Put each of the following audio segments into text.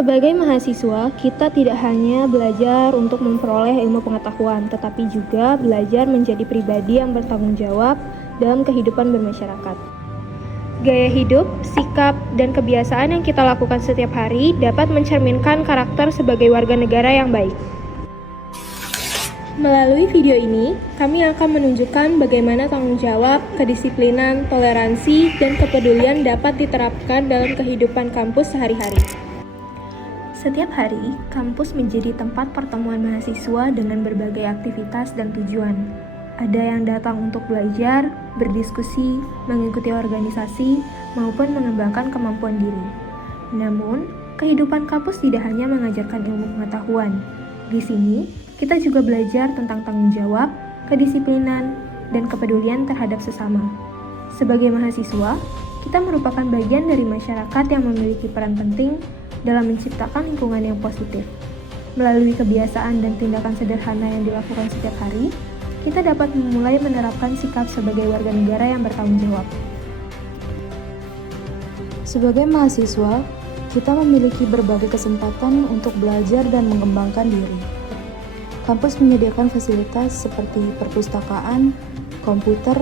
Sebagai mahasiswa, kita tidak hanya belajar untuk memperoleh ilmu pengetahuan, tetapi juga belajar menjadi pribadi yang bertanggung jawab dalam kehidupan bermasyarakat. Gaya hidup, sikap, dan kebiasaan yang kita lakukan setiap hari dapat mencerminkan karakter sebagai warga negara yang baik. Melalui video ini, kami akan menunjukkan bagaimana tanggung jawab, kedisiplinan, toleransi, dan kepedulian dapat diterapkan dalam kehidupan kampus sehari-hari. Setiap hari, kampus menjadi tempat pertemuan mahasiswa dengan berbagai aktivitas dan tujuan. Ada yang datang untuk belajar, berdiskusi, mengikuti organisasi, maupun mengembangkan kemampuan diri. Namun, kehidupan kampus tidak hanya mengajarkan ilmu pengetahuan. Di sini, kita juga belajar tentang tanggung jawab, kedisiplinan, dan kepedulian terhadap sesama. Sebagai mahasiswa, kita merupakan bagian dari masyarakat yang memiliki peran penting dalam menciptakan lingkungan yang positif. Melalui kebiasaan dan tindakan sederhana yang dilakukan setiap hari, kita dapat memulai menerapkan sikap sebagai warga negara yang bertanggung jawab. Sebagai mahasiswa, kita memiliki berbagai kesempatan untuk belajar dan mengembangkan diri. Kampus menyediakan fasilitas seperti perpustakaan, komputer,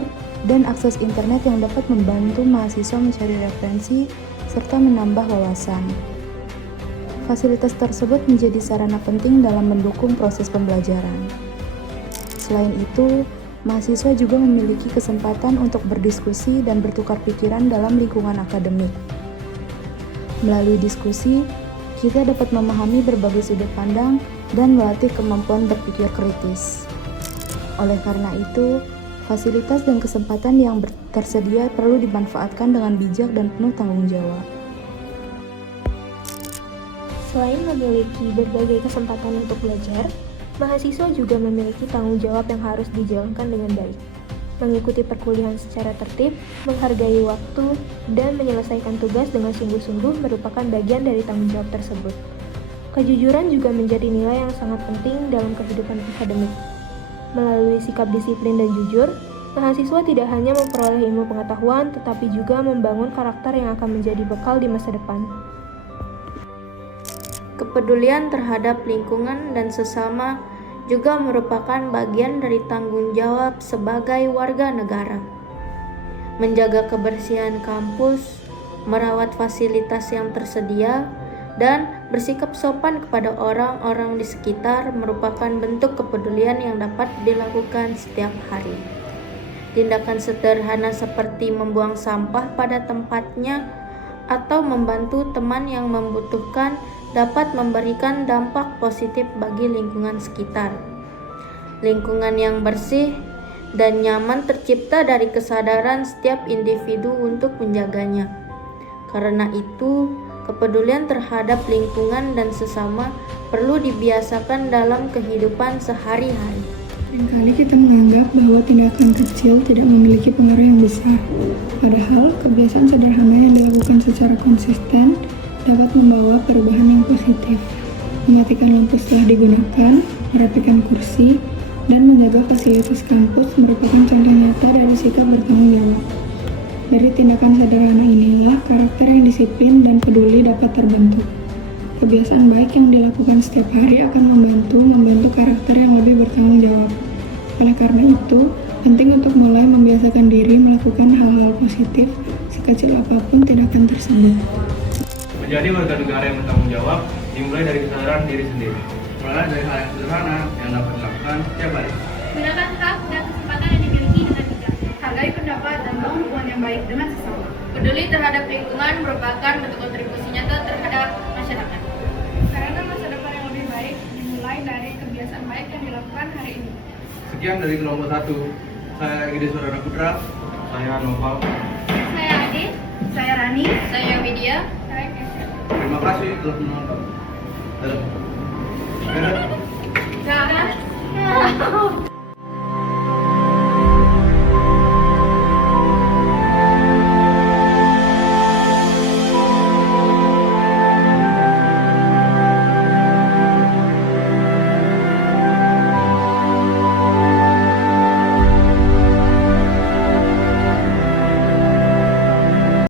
dan akses internet yang dapat membantu mahasiswa mencari referensi serta menambah wawasan. Fasilitas tersebut menjadi sarana penting dalam mendukung proses pembelajaran. Selain itu, mahasiswa juga memiliki kesempatan untuk berdiskusi dan bertukar pikiran dalam lingkungan akademik. Melalui diskusi, kita dapat memahami berbagai sudut pandang dan melatih kemampuan berpikir kritis. Oleh karena itu, fasilitas dan kesempatan yang tersedia perlu dimanfaatkan dengan bijak dan penuh tanggung jawab. Selain memiliki berbagai kesempatan untuk belajar, mahasiswa juga memiliki tanggung jawab yang harus dijalankan dengan baik. Mengikuti perkuliahan secara tertib, menghargai waktu, dan menyelesaikan tugas dengan sungguh-sungguh merupakan bagian dari tanggung jawab tersebut. Kejujuran juga menjadi nilai yang sangat penting dalam kehidupan akademik. Melalui sikap disiplin dan jujur, mahasiswa tidak hanya memperoleh ilmu pengetahuan, tetapi juga membangun karakter yang akan menjadi bekal di masa depan. Kepedulian terhadap lingkungan dan sesama juga merupakan bagian dari tanggung jawab sebagai warga negara. Menjaga kebersihan kampus, merawat fasilitas yang tersedia, dan bersikap sopan kepada orang-orang di sekitar merupakan bentuk kepedulian yang dapat dilakukan setiap hari. Tindakan sederhana seperti membuang sampah pada tempatnya atau membantu teman yang membutuhkan dapat memberikan dampak positif bagi lingkungan sekitar. Lingkungan yang bersih dan nyaman tercipta dari kesadaran setiap individu untuk menjaganya. Karena itu, kepedulian terhadap lingkungan dan sesama perlu dibiasakan dalam kehidupan sehari-hari. Seringkali kita menganggap bahwa tindakan kecil tidak memiliki pengaruh yang besar. Padahal, kebiasaan sederhana yang dilakukan secara konsisten dapat membawa perubahan yang positif. Mematikan lampu setelah digunakan, merapikan kursi, dan menjaga fasilitas kampus merupakan contoh nyata dari sikap bertanggung jawab. Dari tindakan sederhana inilah karakter yang disiplin dan peduli dapat terbentuk. Kebiasaan baik yang dilakukan setiap hari akan membantu karakter yang lebih bertanggung jawab. Oleh karena itu, penting untuk mulai membiasakan diri melakukan hal-hal positif, sekecil apapun tindakan tersebut. Menjadi warga negara yang bertanggung jawab dimulai dari kesadaran diri sendiri. Mulai dari hal yang sederhana yang dapat dilakukan setiap hari. Gunakan hak dan kesempatan yang dimiliki dengan bijak. Hargai pendapat dan bangun hubungan yang baik dengan sesama. Peduli terhadap lingkungan merupakan bentuk kontribusi nyata terhadap masyarakat. Karena masa depan yang lebih baik dimulai dari kebiasaan baik yang dilakukan hari ini. Sekian dari kelompok 1. Saya Gede Saudara Putra. Saya Noval. Saya Ade. Saya Rani. Saya Widya. Saya Kesha. Terima kasih telah menonton.